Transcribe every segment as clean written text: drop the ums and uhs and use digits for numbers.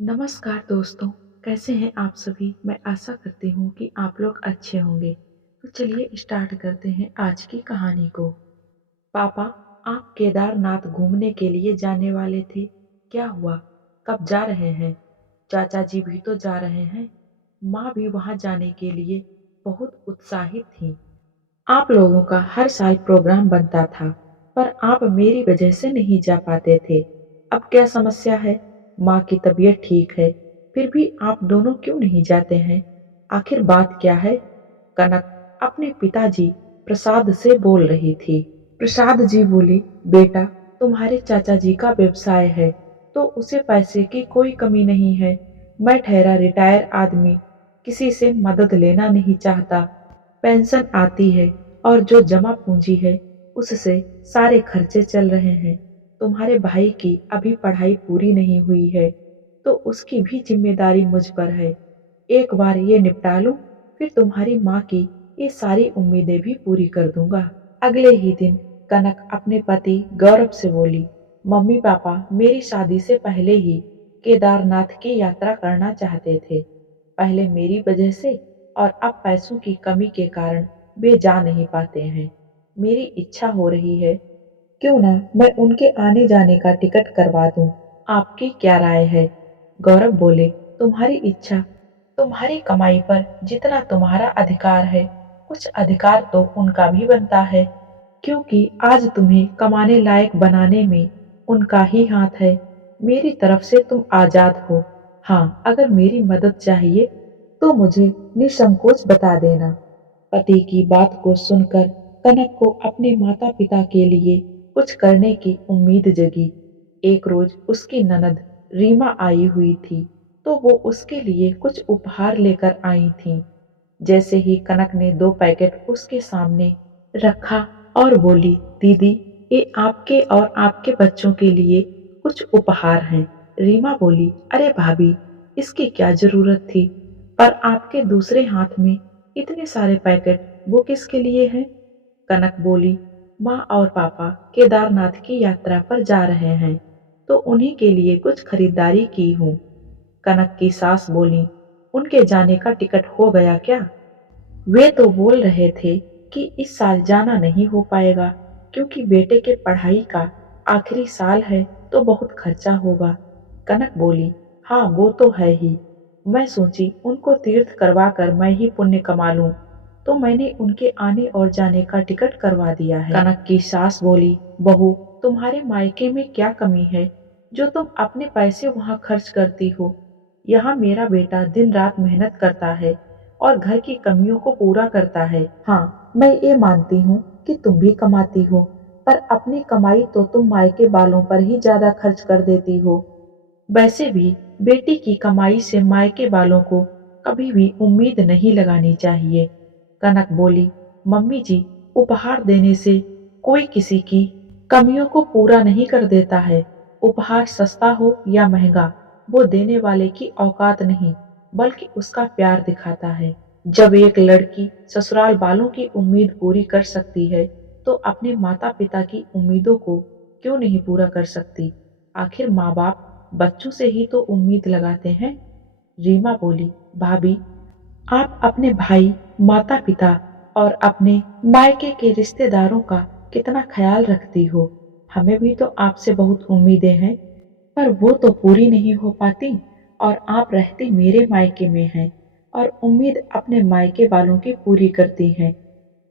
नमस्कार दोस्तों, कैसे हैं आप सभी? मैं आशा करती हूँ कि आप लोग अच्छे होंगे। तो चलिए स्टार्ट करते हैं आज की कहानी को। पापा, आप केदारनाथ घूमने के लिए जाने वाले थे। क्या हुआ? कब जा रहे हैं? चाचा जी भी तो जा रहे हैं। माँ भी वहाँ जाने के लिए बहुत उत्साहित थी। आप लोगों का हर साल प्रोग्राम बनता था, पर आप मेरी वजह से नहीं जा पाते थे। अब क्या समस्या है? माँ की तबीयत ठीक है, फिर भी आप दोनों क्यों नहीं जाते हैं? आखिर बात क्या है? कनक अपने पिताजी प्रसाद से बोल रही थी। प्रसाद जी बोले, बेटा, तुम्हारे चाचा जी का व्यवसाय है, तो उसे पैसे की कोई कमी नहीं है। मैं ठहरा रिटायर आदमी, किसी से मदद लेना नहीं चाहता। पेंशन आती है और जो जमा पूंजी है उससे सारे खर्चे चल रहे हैं। तुम्हारे भाई की अभी पढ़ाई पूरी नहीं हुई है, तो उसकी भी जिम्मेदारी मुझ पर है। एक बार ये निपटा लूं, फिर तुम्हारी माँ की ये सारी उम्मीदें भी पूरी कर दूंगा। अगले ही दिन कनक अपने पति गौरव से बोली, मम्मी पापा मेरी शादी से पहले ही केदारनाथ की यात्रा करना चाहते थे। पहले मेरी वजह से और अब पैसों की कमी के कारण वे जा नहीं पाते हैं। मेरी इच्छा हो रही है, क्यों ना मैं उनके आने जाने का टिकट करवा दूं। आपकी क्या राय है? गौरव बोले, तुम्हारी इच्छा, तुम्हारी कमाई पर जितना तुम्हारा अधिकार है, कुछ अधिकार तो उनका भी बनता है, क्योंकि आज तुम्हें कमाने लायक बनाने में उनका ही हाथ है। मेरी तरफ से तुम आजाद हो। हाँ, अगर मेरी मदद चाहिए तो मुझे निसंकोच बता देना। पति की बात को सुनकर कनक को अपने माता पिता के लिए कुछ करने की उम्मीद जगी। एक रोज उसकी ननद रीमा आई हुई थी, तो वो उसके लिए कुछ उपहार लेकर आई थी। जैसे ही कनक ने 2 पैकेट उसके सामने रखा और बोली, दीदी, ये आपके और आपके बच्चों के लिए कुछ उपहार हैं। रीमा बोली, अरे भाभी, इसकी क्या जरूरत थी? पर आपके दूसरे हाथ में इतने सारे पैकेट, वो किसके लिए हैं? कनक बोली, माँ और पापा केदारनाथ की यात्रा पर जा रहे हैं, तो उन्हीं के लिए कुछ खरीदारी की हूँ। कनक की सास बोली, उनके जाने का टिकट हो गया क्या? वे तो बोल रहे थे कि इस साल जाना नहीं हो पाएगा, क्योंकि बेटे के पढ़ाई का आखिरी साल है, तो बहुत खर्चा होगा। कनक बोली, हाँ वो तो है ही। मैं सोची उनको तीर्थ करवा कर मैं ही पुण्य कमा लूं, तो मैंने उनके आने और जाने का टिकट करवा दिया है। कनक की सास बोली, बहू, तुम्हारे मायके में क्या कमी है जो तुम अपने पैसे वहाँ खर्च करती हो? यहाँ मेरा बेटा दिन रात मेहनत करता है और घर की कमियों को पूरा करता है। हाँ, मैं ये मानती हूँ कि तुम भी कमाती हो, पर अपनी कमाई तो तुम मायके बालों पर ही ज्यादा खर्च कर देती हो। वैसे भी बेटी की कमाई से मायके वालों को कभी भी उम्मीद नहीं लगानी चाहिए। कनक बोली, मम्मी जी, उपहार देने से कोई किसी की कमियों को पूरा नहीं कर देता है। उपहार सस्ता हो या महंगा, वो देने वाले की औकात नहीं, बल्कि उसका प्यार दिखाता है। जब एक लड़की ससुराल वालों की उम्मीद पूरी कर सकती है, तो अपने माता पिता की उम्मीदों को क्यों नहीं पूरा कर सकती? आखिर माँ बाप बच्चों से ही तो उम्मीद लगाते हैं। रीमा बोली, भाभी, आप अपने भाई, माता पिता और अपने मायके के रिश्तेदारों का कितना ख्याल रखती हो। हमें भी तो आपसे बहुत उम्मीदें हैं, पर वो तो पूरी नहीं हो पाती, और आप रहती मेरे मायके में हैं और उम्मीद अपने मायके वालों की पूरी करती हैं।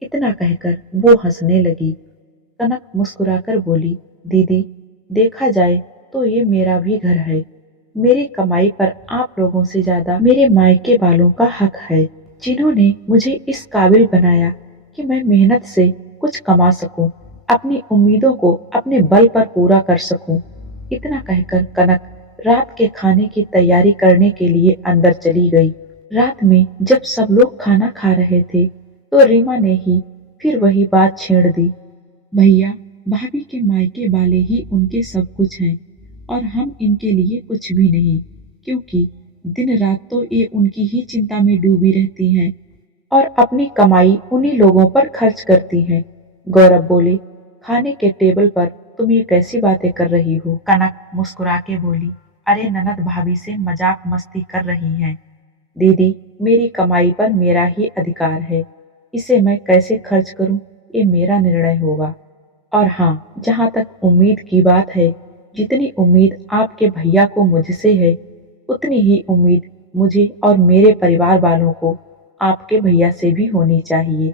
इतना कहकर वो हंसने लगी। कनक मुस्कुराकर बोली, दीदी, देखा जाए तो ये मेरा भी घर है। मेरी कमाई पर आप लोगों से ज्यादा मेरे मायके वालों का हक है, जिन्होंने मुझे इस काबिल बनाया कि मैं मेहनत से कुछ कमा सकूं, अपनी उम्मीदों को अपने बल पर पूरा कर सकूं। इतना कहकर कनक रात के खाने की तैयारी करने के लिए अंदर चली गई। रात में जब सब लोग खाना खा रहे थे, तो रीमा ने ही फिर वही बात छेड़ दी, भैया, भाभी के मायके वाले ही उनके सब कुछ हैं, और हम इनके लिए कुछ भी नहीं, क्योंकि दिन रात तो ये उनकी ही चिंता में डूबी रहती हैं और अपनी कमाई उन्हीं लोगों पर खर्च करती हैं। गौरव बोली, खाने के टेबल पर तुम ये कैसी बातें कर रही हो? कनक मुस्कुरा के बोली, अरे ननद भाभी से मजाक मस्ती कर रही हैं। दीदी, मेरी कमाई पर मेरा ही अधिकार है, इसे मैं कैसे खर्च करूं, ये मेरा निर्णय होगा। और हाँ, जहाँ तक उम्मीद की बात है, जितनी उम्मीद आपके भैया को मुझसे है, उतनी ही उम्मीद मुझे और मेरे परिवार वालों को आपके भैया से भी होनी चाहिए।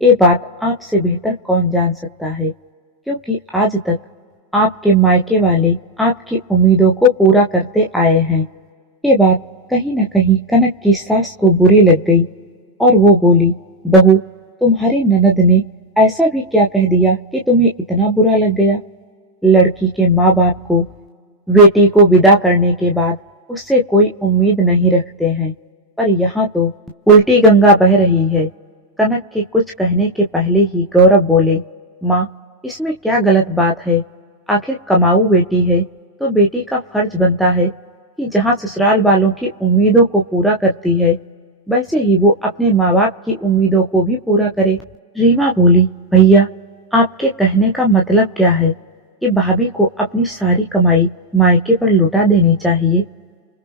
ये बात आपसे बेहतर कौन जान सकता है, क्योंकि आज तक आपके मायके वाले आपकी उम्मीदों को पूरा करते आए हैं। ये बात कहीं न कहीं कनक की सास को बुरी लग गई और वो बोली, बहू, तुम्हारी ननद ने ऐसा भी क्या कह दिया कि तुम्हें इतना बुरा लग गया? लड़की के माँ बाप को बेटी को विदा करने के बाद उससे कोई उम्मीद नहीं रखते हैं, पर यहाँ तो उल्टी गंगा बह रही है। कनक के कुछ कहने के पहले ही गौरव बोले, माँ, इसमें क्या गलत बात है? आखिर कमाऊ बेटी है तो बेटी का फर्ज बनता है कि जहाँ ससुराल वालों की उम्मीदों को पूरा करती है, वैसे ही वो अपने माँ बाप की उम्मीदों को भी पूरा करे। रीमा बोली, भैया, आपके कहने का मतलब क्या है कि भाभी को अपनी सारी कमाई मायके पर लुटा देनी चाहिए?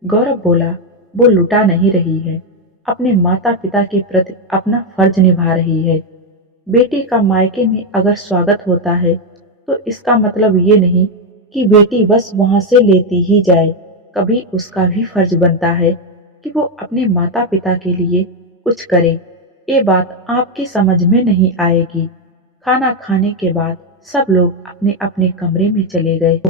गौरव बोला, वो लुटा नहीं रही है, अपने माता पिता के प्रति अपना फर्ज निभा रही है। बेटी का मायके में अगर स्वागत होता है तो इसका मतलब ये नहीं कि बेटी बस वहां से लेती ही जाए। कभी उसका भी फर्ज बनता है कि वो अपने माता पिता के लिए कुछ करे। ये बात आपकी समझ में नहीं आएगी। खाना खाने के बाद सब लोग अपने अपने कमरे में चले गए।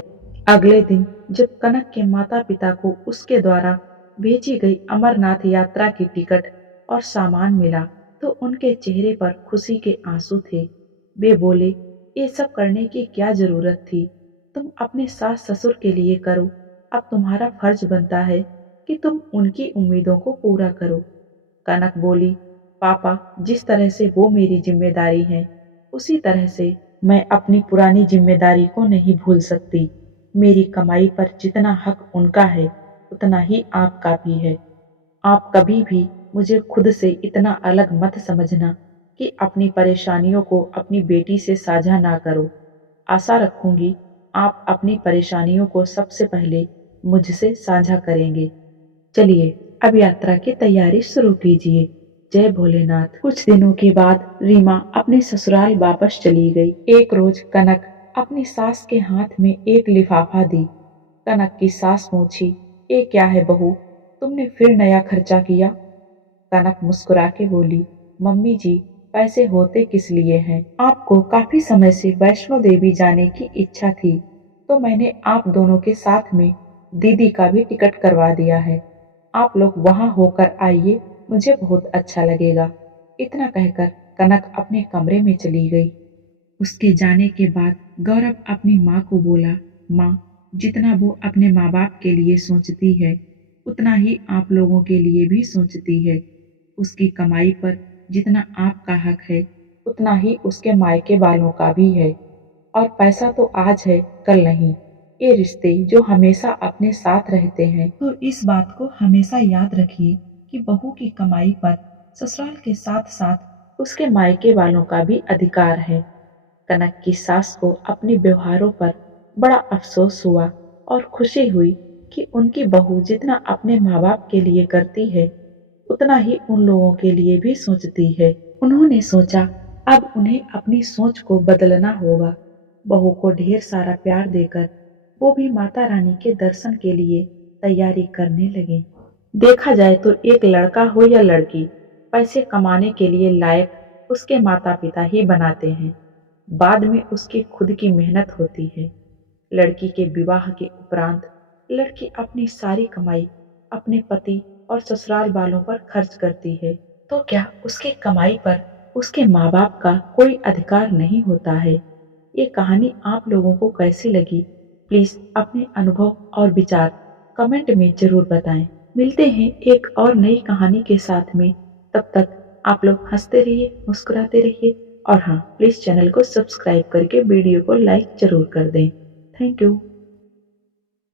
अगले दिन जब कनक के माता पिता को उसके द्वारा भेजी गई अमरनाथ यात्रा की टिकट और सामान मिला तो उनके चेहरे पर खुशी के आंसू थे। वे बोले, ये सब करने की क्या जरूरत थी? तुम अपने सास ससुर के लिए करो। अब तुम्हारा फर्ज बनता है कि तुम उनकी उम्मीदों को पूरा करो। कनक बोली, पापा, जिस तरह से वो मेरी जिम्मेदारी है, उसी तरह से मैं अपनी पुरानी जिम्मेदारी को नहीं भूल सकती। मेरी कमाई पर जितना हक उनका है, उतना ही आपका भी है। आप कभी भी मुझे खुद से इतना अलग मत समझना कि अपनी परेशानियों को अपनी बेटी से साझा ना करो। आशा रखूंगी आप अपनी परेशानियों को सबसे पहले मुझसे साझा करेंगे। चलिए, अब यात्रा की तैयारी शुरू कीजिए। जय भोलेनाथ। कुछ दिनों के बाद रीमा अपने ससुराल वापस चली गई। एक रोज कनक अपनी सास के हाथ में एक लिफाफा दी। कनक की सास पूछी, ये क्या है बहू, तुमने फिर नया खर्चा किया? कनक मुस्कुरा के बोली, मम्मी जी, पैसे होते किस लिए हैं? आपको काफी समय से वैष्णो देवी जाने की इच्छा थी, तो मैंने आप दोनों के साथ में दीदी का भी टिकट करवा दिया है। आप लोग वहां होकर आइए, मुझे बहुत अच्छा लगेगा। इतना कहकर कनक अपने कमरे में चली गई। उसके जाने के बाद गौरव अपनी माँ को बोला, माँ, जितना वो अपने माँ बाप के लिए सोचती है, उतना ही आप लोगों के लिए भी सोचती है। उसकी कमाई पर जितना आपका हक है, उतना ही उसके मायके वालों का भी है। और पैसा तो आज है, कल नहीं। ये रिश्ते जो हमेशा अपने साथ रहते हैं, तो इस बात को हमेशा याद रखिए कि बहू की कमाई पर ससुराल के साथ साथ उसके मायके वालों का भी अधिकार है। कनक की सास को अपने व्यवहारों पर बड़ा अफसोस हुआ और खुशी हुई कि उनकी बहू जितना अपने माँ बाप के लिए करती है, उतना ही उन लोगों के लिए भी सोचती है। उन्होंने सोचा अब उन्हें अपनी सोच को बदलना होगा। बहू को ढेर सारा प्यार देकर वो भी माता रानी के दर्शन के लिए तैयारी करने लगे। देखा जाए तो एक लड़का हो या लड़की, पैसे कमाने के लिए लायक उसके माता पिता ही बनाते हैं। बाद में उसकी खुद की मेहनत होती है। लड़की के विवाह के उपरांत लड़की अपनी सारी कमाई अपने पति और ससुराल वालों पर खर्च करती है। तो क्या उसकी कमाई पर उसके माँ बाप का कोई अधिकार नहीं होता है? ये कहानी आप लोगों को कैसी लगी? प्लीज अपने अनुभव और विचार कमेंट में जरूर बताएं। मिलते हैं एक और नई कहानी के साथ में। तब तक आप लोग हंसते रहिए, मुस्कुराते रहिए और हाँ, प्लीज चैनल को सब्सक्राइब करके वीडियो को लाइक जरूर कर दें। Thank you.